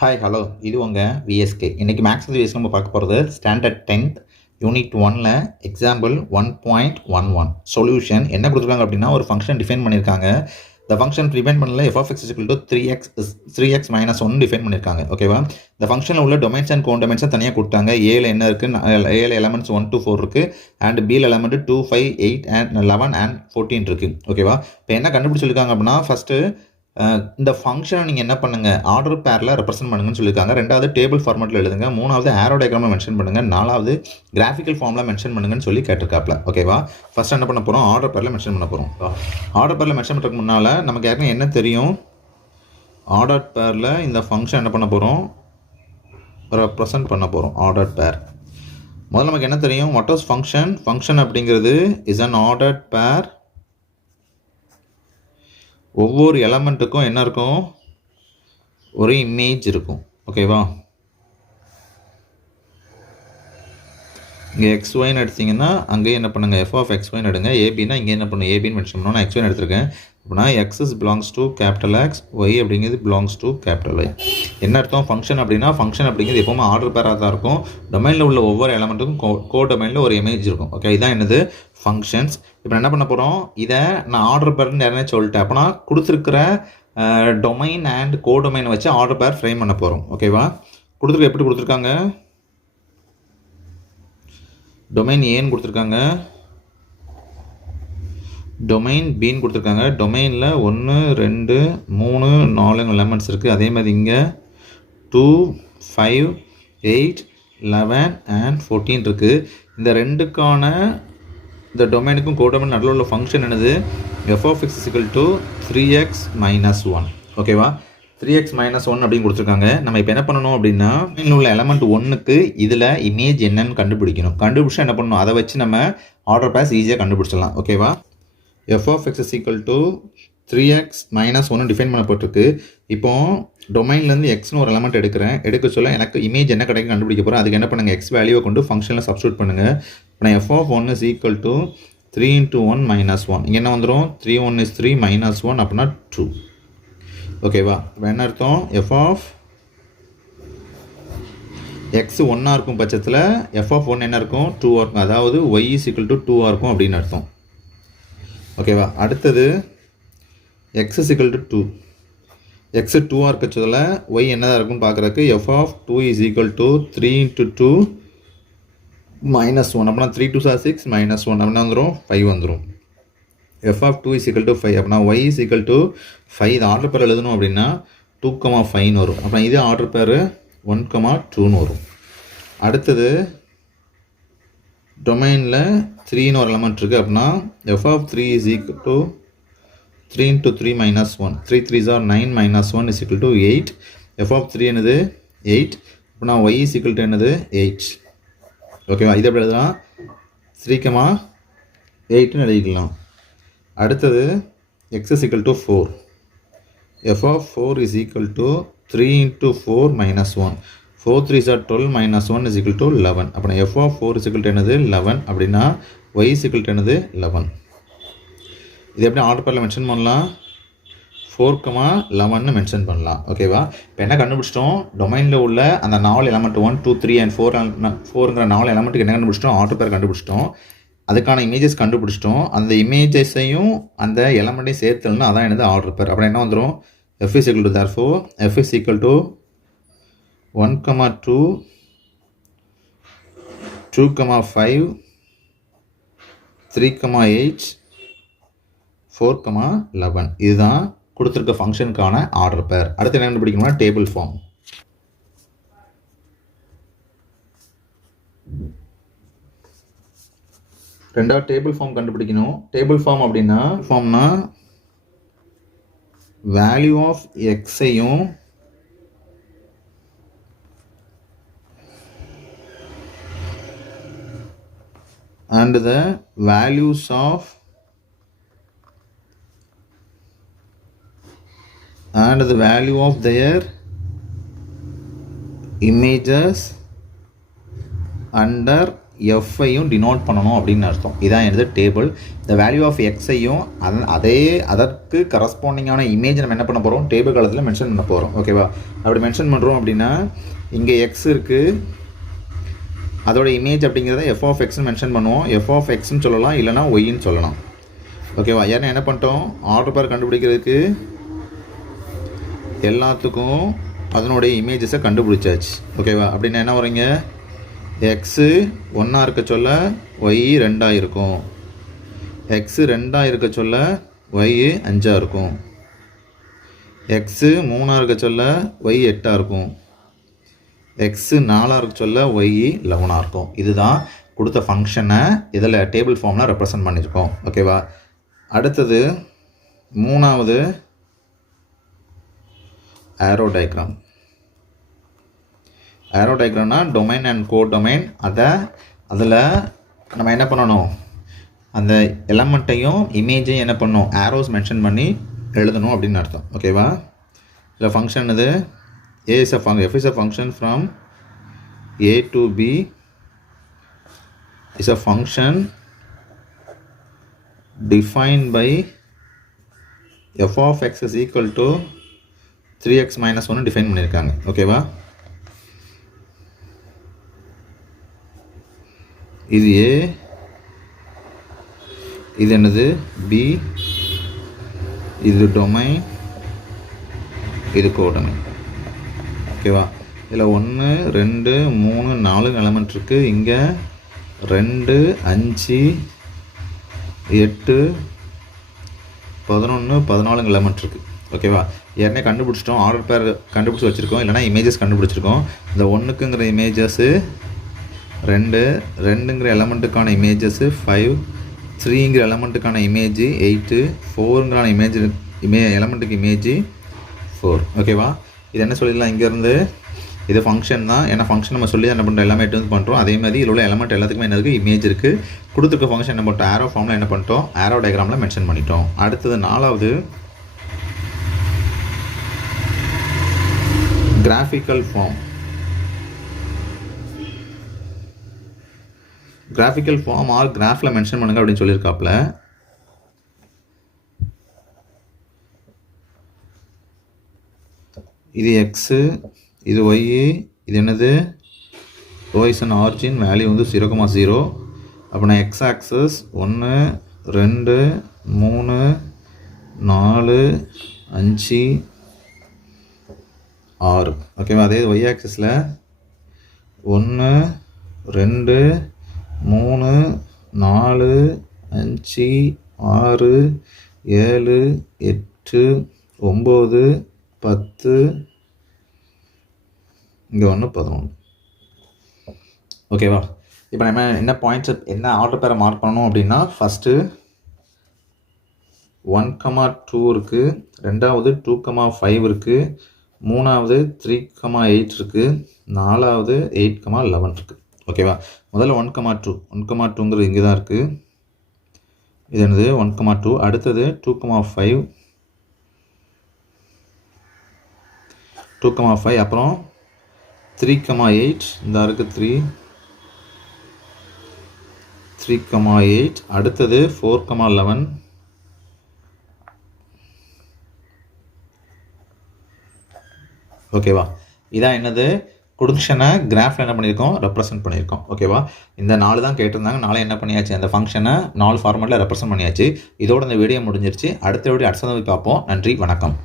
Hi hello இது உங்கள் VSK. இன்றைக்கி மேக்ஸ் விஎஸ்கே நம்ம பார்க்க போகிறது ஸ்டாண்டர்ட் 10th யூனிட் 1ல் எக்ஸாம்பிள் 1.11 சொல்யூஷன். என்ன கொடுத்துருக்காங்க அப்படின்னா, ஒரு ஃபங்க்ஷன் டிஃபைன் பண்ணியிருக்காங்க. இந்த ஃபங்க்ஷன் டிஃபைன் பண்ணல f(x) = 3x minus 1 டிஃபைன் பண்ணியிருக்காங்க. ஓகேவா? இந்த ஃபங்க்ஷனில் உள்ள டொமைன்ஸ் அண்ட் கோடொமைன்ஸை தனியாக கொடுத்தாங்க. ஏல என்ன இருக்குது, ஏல எலமெண்ட்ஸ் 1 to 4 இருக்குது, அண்ட் பியில் எலமெண்ட் 2, 5, 8 and 11 and 14 இருக்குது. ஓகேவா? இப்போ என்ன கண்டுபிடிச்சிருக்காங்க அப்படின்னா, ஃபஸ்ட்டு இந்த ஃபங்க்ஷனை நீங்கள் என்ன பண்ணுங்கள், ஆர்டர் பேரில் ரெப்ரசென்ட் பண்ணுங்கன்னு சொல்லியிருக்காங்க. ரெண்டாவது டேபிள் ஃபார்மேட்டில் எழுதுங்க. மூணாவது ஆரோ டயக்ராமில் மென்ஷன் பண்ணுங்கள். நாலாவது கிராஃபிக்கல் ஃபார்மில் மென்ஷன் பண்ணுங்கன்னு சொல்லி கேட்டிருக்காப்ல. ஓகேவா? ஃபஸ்ட் என்ன பண்ண போகிறோம், ஆர்டர் பேரில் மென்ஷன் பண்ண போகிறோம். ஆர்டர் பேரில் மென்ஷன் பண்ணுறதுக்கு முன்னால் நமக்கு ஏற்கனவே என்ன தெரியும், ஆர்டர் பேரில் இந்த ஃபங்க்ஷன் என்ன பண்ண போகிறோம், ரெப்ரசென்ட் பண்ண போகிறோம். ஆர்டர் பேர் முதல்ல நமக்கு என்ன தெரியும், வாட் இஸ் ஃபங்க்ஷன். ஃபங்க்ஷன் அப்படிங்கிறது இஸ் அன் ஆர்டர் பேர். ஒவ்வொரு எலமெண்ட்டுக்கும் என்ன இருக்கும், ஒரு இமேஜ் இருக்கும். ஓகேவா? இங்கே XYன்னு எடுத்திங்கன்னா அங்கேயே என்ன பண்ணுங்கள், f(x)y எடுங்க. ஏபின்னா இங்கே என்ன பண்ணும், ஏபின்னு மென்ஷன் பண்ணணும். நான் XY எடுத்திருக்கேன். அப்படின்னா x belongs to capital X, y அப்படிங்கிறது பிலாங்ஸ் டு கேபிட்டல் Y. என்ன அர்த்தம், ஃபங்க்ஷன் அப்படின்னா, ஃபங்க்ஷன் அப்படிங்கிறது எப்போவுமே ஆர்டர் பேராக தான் இருக்கும். டொமைனில் உள்ள ஒவ்வொரு எலமெண்ட்டுக்கும் கோ டொமைனில் ஒரு இமேஜ் இருக்கும். ஓகே, இதுதான் என்னது, ஃபங்க்ஷன்ஸ். இப்போ என்ன பண்ண போகிறோம், இதை நான் ஆர்டர் பேர்னு நிறைய சொல்லிட்டேன். அப்போனா கொடுத்துருக்கிற டொமைன் அண்ட் கோ டொமைனை வச்சு ஆர்டர் பேர் ஃப்ரேம் பண்ண போகிறோம். ஓகேவா? கொடுத்துருக்க எப்படி கொடுத்துருக்காங்க, டொமைன் ஏன்னு கொடுத்துருக்காங்க, டொமைன் பின்னு கொடுத்துருக்காங்க. டொமைனில் 1, 2, 3, 4 எலமெண்ட்ஸ் இருக்குது. அதே மாதிரி இங்கே 2, 5, 8, 11 and 14 இருக்குது. இந்த ரெண்டுக்கான இந்த டொமைனுக்கும் கோடொமைன் நடுவில் உள்ள ஃபங்க்ஷன் என்னது, f(x) = 3x minus 1. ஓகேவா? 3x minus 1 அப்படின்னு கொடுத்துருக்காங்க. நம்ம இப்போ என்ன பண்ணணும் அப்படின்னா, இன்னும் உள்ள எலமெண்ட் 1க்கு இதில் இமேஜ் என்னன்னு கண்டுபிடிக்கணும். கண்டுபிடிச்சா என்ன பண்ணணும், அதை வச்சு நம்ம ஆர்டர் பேர்ஸ் ஈஸியாக கண்டுபிடிச்சிடலாம். ஓகேவா? f(x) = 3x minus 1 டிஃபைன் பண்ணப்பட்டிருக்கு. இப்போ டொமைன்லேருந்து எக்ஸ்னு ஒரு எலமெண்ட் எடுக்க சொல்ல எனக்கு இமேஜ் என்ன கிடைக்கும் கண்டுபிடிக்க போகிறேன். அதுக்கு என்ன பண்ணுங்கள், எக்ஸ் வேல்யூவை கொண்டு ஃபங்க்ஷனில் சப்ஸ்டியூட் பண்ணுங்கள். இப்போ நான் f(1) = 3 × 1 - 1. இங்கே என்ன வந்துடும், 3 1 is 3 minus 1 அப்படின்னா 2. ஓகேவா? இப்போ என்ன அர்த்தம், f(x) 1 இருக்கும் பட்சத்தில் f(1) என்ன இருக்கும், 2 இருக்கும். அதாவது y = 2 இருக்கும் அப்படின்னு அர்த்தம். ஓகேவா? அடுத்தது x = 2. x 2 இருக்கச்சதில் y என்னதான் இருக்குன்னு பார்க்குறதுக்கு f(2) = 3 × 2 - 1 அப்படின்னா 3 2s are 6 -1 அப்படின்னா வந்துடும் 5 வந்துடும். f(2) = 5 அப்படின்னா y = 5. இது ஆர்டர் பேர் எழுதணும் அப்படின்னா 2,5 வரும். அப்புறம் இது ஆர்டர் பேர் 1,2ன்னு வரும். அடுத்தது டொமைனில் 3ன்னு ஒரு எலமெண்ட் இருக்குது. அப்படின்னா f(3) = 3 × 3 - 1. 3 3s are 9 - 1 = 8. f(3) என்னது 8. அப்படின்னா y = என்னது 8. ஓகேவா? இது எப்படி எழுதலாம், 3,8ன்னு எழுதிக்கலாம். அடுத்தது x = 4. f(4) = 3 × 4 - 1. 4 3s are 12 - 1 = 11. அப்படின்னா f(4) = என்னது 11. அப்படின்னா y = என்னது 11. இது எப்படி ஆர்டர் பேரில் மென்ஷன் பண்ணலாம், 4,11ன்னு மென்ஷன் பண்ணலாம். ஓகேவா? இப்போ என்ன கண்டுபிடிச்சிட்டோம், டொமைனில் உள்ள அந்த 4 எலமெண்ட் 1 2 3 and 4ங்கிற 4 எலமெண்ட்டுக்கு என்ன கண்டுபிடிச்சிட்டோம், ஆர்டர் பேர் கண்டுபிடிச்சிட்டோம். அதுக்கான இமேஜஸ் கண்டுபிடிச்சிட்டோம். அந்த இமேஜஸையும் அந்த எலமெண்ட்டையும் சேர்த்துலன்னா அதான் என்னது ஆர்டர் பேர். அப்புறம் என்ன வந்துடும், f = therefore f = 1,2 2,5 3,8 4,11. இதுதான் கொடுத்துருக்க ஃபங்க்ஷனுக்கான ஆர்டர் பேர். அடுத்து என்ன கண்டுபிடிக்கணும்னா டேபிள் ஃபார்ம். ரெண்டாவது டேபிள் ஃபார்ம் கண்டுபிடிக்கணும். டேபிள் ஃபார்ம் அப்படின்னா ஃபார்ம்னா வேல்யூ ஆஃப் எக்ஸையும் and the values of their images under எஃப்ஐயும் டினோட் பண்ணணும் அப்படின்னு அர்த்தம். இதான் எனது டேபிள். இந்த வேல்யூ ஆஃப் எக்ஸையும் அதற்கு கரஸ்பாண்டிங்கான இமேஜ் நம்ம என்ன பண்ண போகிறோம், டேபிள் காலத்தில் மென்ஷன் பண்ண போகிறோம். ஓகேவா? அப்படி மென்ஷன் பண்ணுறோம் அப்படின்னா இங்கே எக்ஸ் இருக்குது, அதோட இமேஜ் அப்படிங்கிறத எஃப் ஆஃப் எக்ஸ்ன்னு மென்ஷன் பண்ணுவோம். எஃப் ஆஃப் எக்ஸ்ன்னு சொல்லலாம், இல்லைனா ஒய்ன்னு சொல்லலாம். ஓகேவா? ஏன்னா என்ன பண்ணிட்டோம், ஆர்டர் பேர் கண்டுபிடிக்கிறதுக்கு எல்லாத்துக்கும் அதனுடைய இமேஜஸை கண்டுபிடிச்சாச்சு. ஓகேவா? அப்படின்னா என்ன வரீங்க, எக்ஸு 1 இருக்க சொல்ல ஒய் 2 இருக்கும், எக்ஸு 2 இருக்க சொல்ல ஒய் 5 இருக்கும், எக்ஸு 3 இருக்க சொல்ல ஒய் 8 இருக்கும், எக்ஸு 4 இருக்க சொல்ல ஒய் 11 இருக்கும். இதுதான் கொடுத்த ஃபங்க்ஷனை இதில் டேபிள் ஃபார்மில் ரெப்ரசன்ட் பண்ணியிருக்கோம். ஓகேவா? அடுத்தது 3வது ஆரோ டயக்ராம். ஆரோ டயக்ராம்னா டொமைன் அண்ட் கோடொமைன். அதில் நம்ம என்ன பண்ணணும், அந்த எலமெண்ட்டையும் இமேஜையும் என்ன பண்ணணும், ஆரோஸ் மென்ஷன் பண்ணி எழுதணும் அப்படின்னு அர்த்தம். ஓகேவா? இதில் ஃபங்க்ஷன் இது f is a function from A to B is a function defined by f of x is equal to 3x minus 1 define பண்ணியிருக்காங்க. ஓகேவா? இது ஏ, இது என்னது பி, இது டொமைன், இது கோடொமைன். ஓகேவா? இதில் 1 2 3 4 எலமெண்ட் இருக்குது. இங்கே 2 5 8 11 14 எலமெண்ட் இருக்குது. ஓகேவா? ஏற்கனவே கண்டுபிடிச்சிட்டோம், ஆர்டர் பேர் கண்டுபிடிச்சி வச்சுருக்கோம், இல்லைனா இமேஜஸ் கண்டுபிடிச்சிருக்கோம். இந்த 1க்குங்கிற இமேஜஸ்ஸு 2, 2ங்கிற எலமெண்ட்டுக்கான இமேஜஸ்ஸு 5, 3ங்கிற எலமெண்ட்டுக்கான இமேஜ் 8, 4ங்கிற எலமெண்ட்டுக்கு இமேஜ் 4. ஓகேவா? இது என்ன சொல்லிடலாம், இங்கேருந்து இது ஃபங்க்ஷன் தான். ஏன்னா ஃபங்க்ஷன் நம்ம சொல்லி என்ன பண்ணுறோம், எல்லாமே எடுத்து பண்ணுறோம். அதே மாதிரி இதில் உள்ள எலமெண்ட் எல்லாத்துக்குமே என்ன இருக்குது, இமேஜ் இருக்குது. கொடுத்துருக்க ஃபங்க்ஷன் என்ன பண்ணிட்டோம், ஆரோ ஃபார்மில் என்ன பண்ணிட்டோம், ஆரோ டயக்ராமில் மென்ஷன் பண்ணிட்டோம். அடுத்தது 4வது graphical form. Graphical form or கிராஃபில் மென்ஷன் பண்ணுங்க அப்படின்னு சொல்லியிருக்காப்புல. இது எக்ஸு, இது ஒய், இது என்னது O is an origin, value வந்து 0,0. அப்போ நான் எக்ஸ் ஆக்சஸ் 1 2 3 4 5 6. ஓகேவா? அதே ஒய் ஆக்சஸில் 1 2 3 4 5 6 7 8 9 10, இங்கே 1 11. ஓகேவா? இப்போ நம்ம என்ன பாயிண்ட்ஸ், என்ன ஆர்டர் பேரை மார்க் பண்ணணும் அப்படின்னா, ஃபஸ்ட்டு 1,2 இருக்குது, 2வது 2,5 இருக்குது, 3வது 3,8 இருக்குது, 4வது 8,11 இருக்குது. ஓகேவா? முதல்ல 1,2ங்கிறது இங்கே தான் இருக்குது. இது என்னது 1,2. அடுத்தது 2,5, 2,5. அப்புறம் 3,8 இந்த இருக்குது 3,8. அடுத்தது 4,11. ஓகேவா? இதான் என்னது ப்ரொடக்ஷனை கிராஃபில் என்ன பண்ணியிருக்கோம், ரெப்ரசென்ட் பண்ணியிருக்கோம். ஓகேவா? இந்த 4 தான் கேட்டிருந்தாங்க. 4 என்ன பண்ணியாச்சு, அந்த ஃபங்க்ஷனை 4 ஃபார்மேட்டில் ரெப்ரசென்ட் பண்ணியாச்சு. இதோட இந்த வீடியோ முடிஞ்சிருச்சு. அடுத்த வீடியோ அடுத்த பார்ப்போம். நன்றி, வணக்கம்.